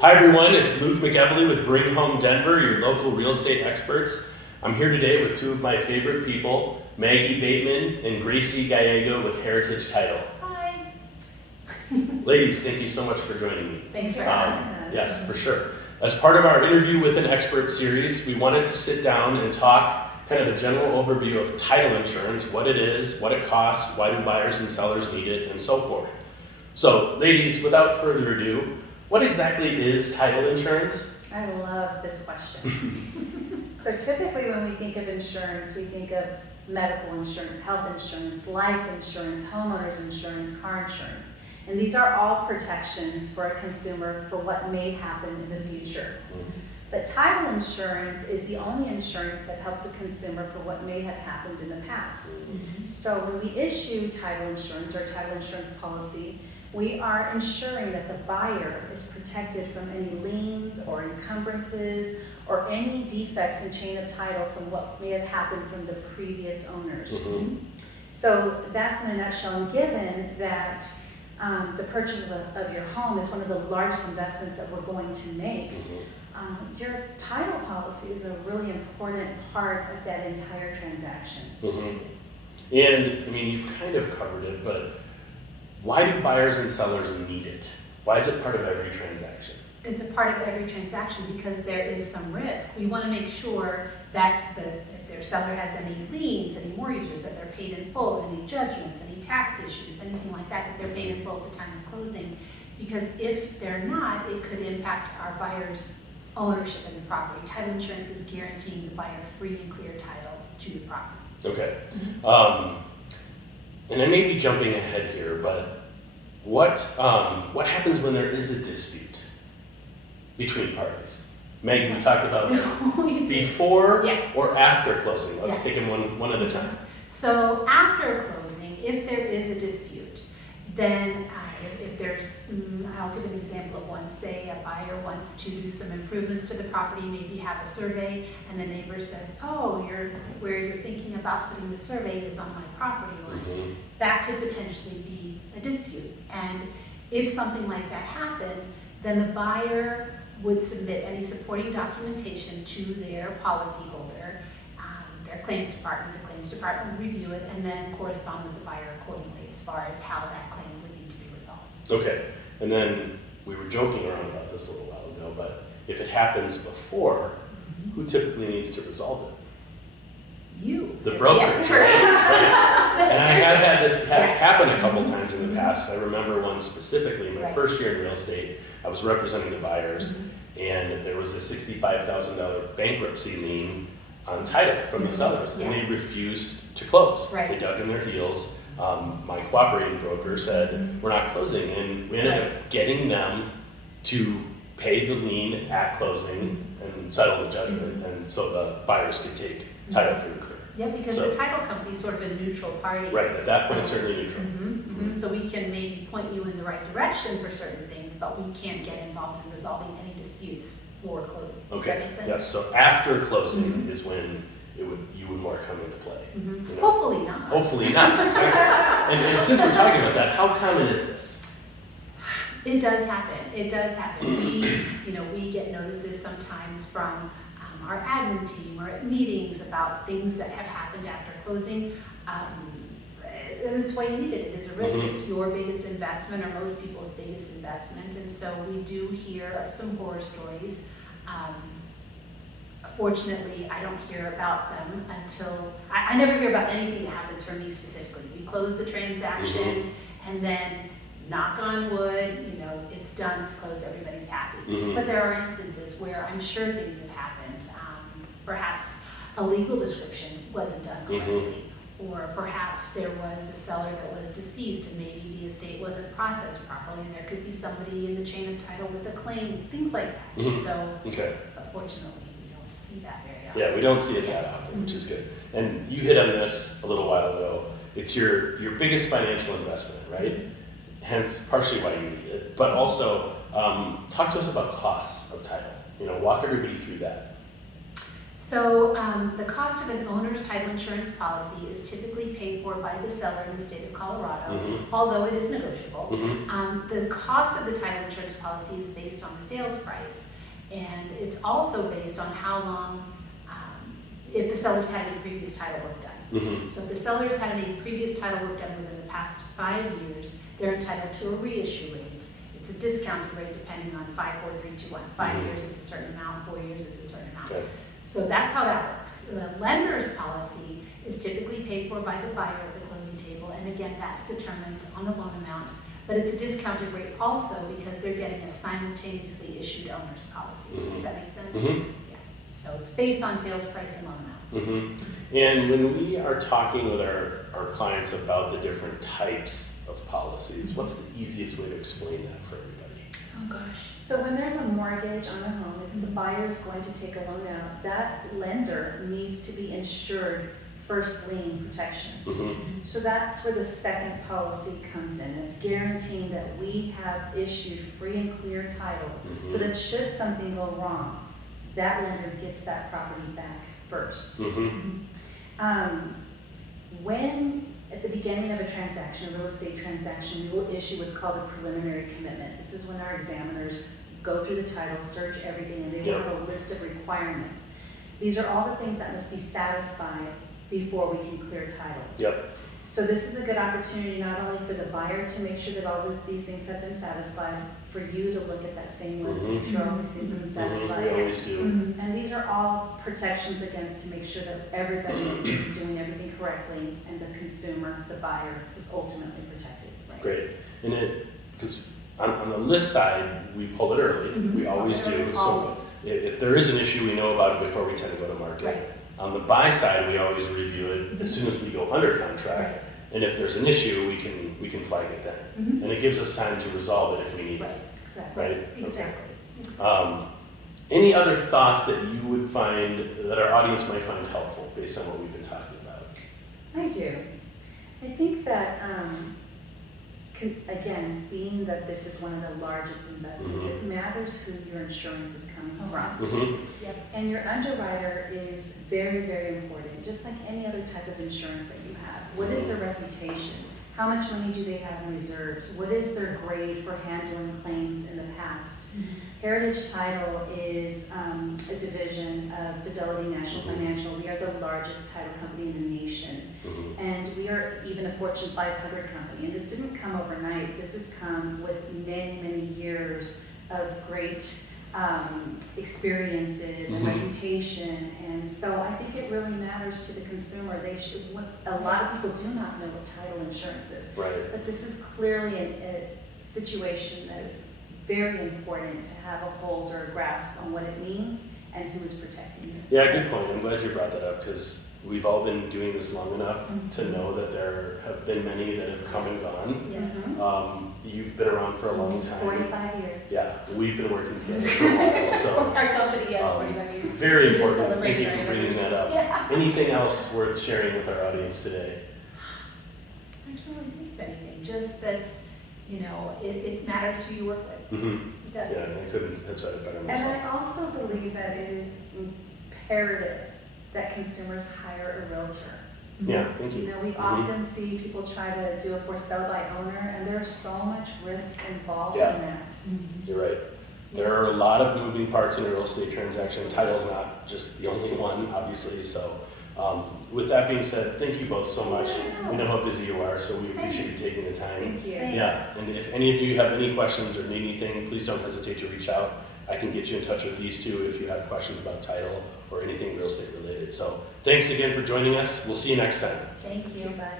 Hi everyone, it's Luke McEvilly with Bring Home Denver, your local real estate experts. I'm here today with two of my favorite people, Maggie Bateman and Gracie Gallego with Heritage Title. Hi. Ladies, thank you so much for joining me. Thanks for having us. Yes, for sure. As part of our Interview with an Expert series, we wanted to sit down and talk kind of a general overview of title insurance, what it is, what it costs, why do buyers and sellers need it, and so forth. So, ladies, without further ado, what exactly is title insurance? I love this question. So typically when we think of insurance, we think of medical insurance, health insurance, life insurance, homeowners insurance, car insurance. And these are all protections for a consumer for what may happen in the future. But title insurance is the only insurance that helps a consumer for what may have happened in the past. So when we issue title insurance or title insurance policy, we are ensuring that the buyer is protected from any liens or encumbrances or any defects in chain of title from what may have happened from the previous owners. So that's in a nutshell. And given that the purchase of your home is one of the largest investments that we're going to make, your title policy is a really important part of that entire transaction. And I mean, you've kind of covered it, but why do buyers and sellers need it? Why is it part of every transaction? It's a part of every transaction because there is some risk. We want to make sure that if their seller has any liens, any mortgages, that they're paid in full, any judgments, any tax issues, anything like that, that they're paid in full at the time of closing. Because if they're not, it could impact our buyer's ownership of the property. Title insurance is guaranteeing the buyer free and clear title to the property. Okay. And I may be jumping ahead here, but what happens when there is a dispute between parties? Maggie, we talked about that. Before or after closing? Let's take them one at a time. So after closing, if there is a dispute, then if there's, I'll give an example of one. Say a buyer wants to do some improvements to the property, maybe have a survey, and the neighbor says, oh, where you're thinking about putting the survey is on my property line. That could potentially be a dispute. And if something like that happened, then the buyer would submit any supporting documentation to their policyholder, their claims department. The claims department would review it and then correspond with the buyer accordingly as far as how that claim would need to be resolved. Okay, and then we were joking around about this a little while ago, but if it happens before, who typically needs to resolve it? You. The broker. Right. And I have had this happen a couple times in the past. I remember one specifically, my first year in real estate, I was representing the buyers, and there was a $65,000 bankruptcy lien on title from the sellers, and they refused to close. They dug in their heels. My cooperating broker said, we're not closing, and we ended up getting them to pay the lien at closing and settle the judgment, and so the buyers could take title free and clear. Yeah, because the title company is sort of a neutral party. Right, at that point, certainly neutral. So we can maybe point you in the right direction for certain things, but we can't get involved in resolving any disputes for closing. Does that make sense? Yes, so after closing is when you would more come into play. You know? Hopefully not. Hopefully not, exactly. And since we're talking about that, how common is this? It does happen. It does happen. We get notices sometimes from our admin team or at meetings about things that have happened after closing. That's why you need it. It is a risk. It's your biggest investment or most people's biggest investment. And so we do hear of some horror stories. Fortunately, I don't hear about them until, I never hear about anything that happens for me specifically. We close the transaction and then knock on wood, it's done, it's closed, everybody's happy. But there are instances where I'm sure things have happened. Perhaps a legal description wasn't done correctly, or perhaps there was a seller that was deceased and maybe the estate wasn't processed properly, and there could be somebody in the chain of title with a claim, things like that. So, unfortunately, we don't see that very often. Yeah, we don't see it that often, which is good. And you hit on this a little while ago. It's your biggest financial investment, right? Hence, partially why you need it. But also, talk to us about costs of title. Walk everybody through that. So the cost of an owner's title insurance policy is typically paid for by the seller in the state of Colorado, although it is negotiable. The cost of the title insurance policy is based on the sales price, and it's also based on how long, if the seller's had any previous title work done. So if the seller's had any previous title work done within the past 5 years, they're entitled to a reissue rate. It's a discounted rate depending on 5, 4, 3, 2, 1. 5 years it's a certain amount, 4 years it's a certain amount. Okay. So that's how that works. The lender's policy is typically paid for by the buyer at the closing table, and again, that's determined on the loan amount, but it's a discounted rate also because they're getting a simultaneously issued owner's policy. Does that make sense? Yeah. So it's based on sales price and loan amount. And when we are talking with our clients about the different types of policies, what's the easiest way to explain that for everybody? Oh gosh. So when there's a mortgage on a home, if the buyer is going to take a loan out, that lender needs to be insured first lien protection. So that's where the second policy comes in. It's guaranteeing that we have issued free and clear title so that should something go wrong, that lender gets that property back first. When at the beginning of a transaction, a real estate transaction, we will issue what's called a preliminary commitment. This is when our examiners go through the title, search everything, and they will have a list of requirements. These are all the things that must be satisfied before we can clear title. So this is a good opportunity not only for the buyer to make sure that all of these things have been satisfied, for you to look at that same list and make sure all these things have been satisfied. We always do. And these are all protections against to make sure that everybody is doing everything correctly and the consumer, the buyer, is ultimately protected. Right? Great. And because on the list side, we pull it early. We always do. Always. So if there is an issue, we know about it before we tend to go to market. Right. On the buy side, we always review it as soon as we go under contract. And if there's an issue, we can flag it then. And it gives us time to resolve it if we need it. Exactly. Right? Exactly. Any other thoughts that you would find that our audience might find helpful based on what we've been talking about? I do. I think that, again, being that this is one of the largest investments, it matters who your insurance is coming from. And your underwriter is very, very important, just like any other type of insurance that you have. What is their reputation? How much money do they have in reserves? What is their grade for handling claims in the past? Heritage Title is a division of Fidelity National Financial. We are the largest title company in the nation. And we are even a Fortune 500 company. And this didn't come overnight. This has come with many, many years of great experiences and reputation. And so I think it really matters to the consumer. A lot of people do not know what title insurance is. But this is clearly a situation that is very important to have a hold or a grasp on what it means and who is protecting you. Yeah, good point. I'm glad you brought that up because we've all been doing this long enough to know that there have been many that have come and gone. You've been around for a long time. 45 years. Yeah, we've been working together for a while. So our company has 45 years. very We just important. Thank you celebrated for our bringing that up. Yeah. Anything else worth sharing with our audience today? I can't really think of anything, just that, it matters who you work with. It does. Yeah, I couldn't have said it better And myself. I also believe that it is imperative that consumers hire a realtor. Yeah, thank you. We often see people try to do a for sale by owner, and there's so much risk involved in that. You're right. There are a lot of moving parts in a real estate transaction. Title's not just the only one, obviously. So with that being said, thank you both so much. We know how busy you are, so we appreciate you taking the time. Thank you. Yeah, and if any of you have any questions or need anything, please don't hesitate to reach out. I can get you in touch with these two if you have questions about title or anything real estate related. So thanks again for joining us. We'll see you next time. Thank you. Bye.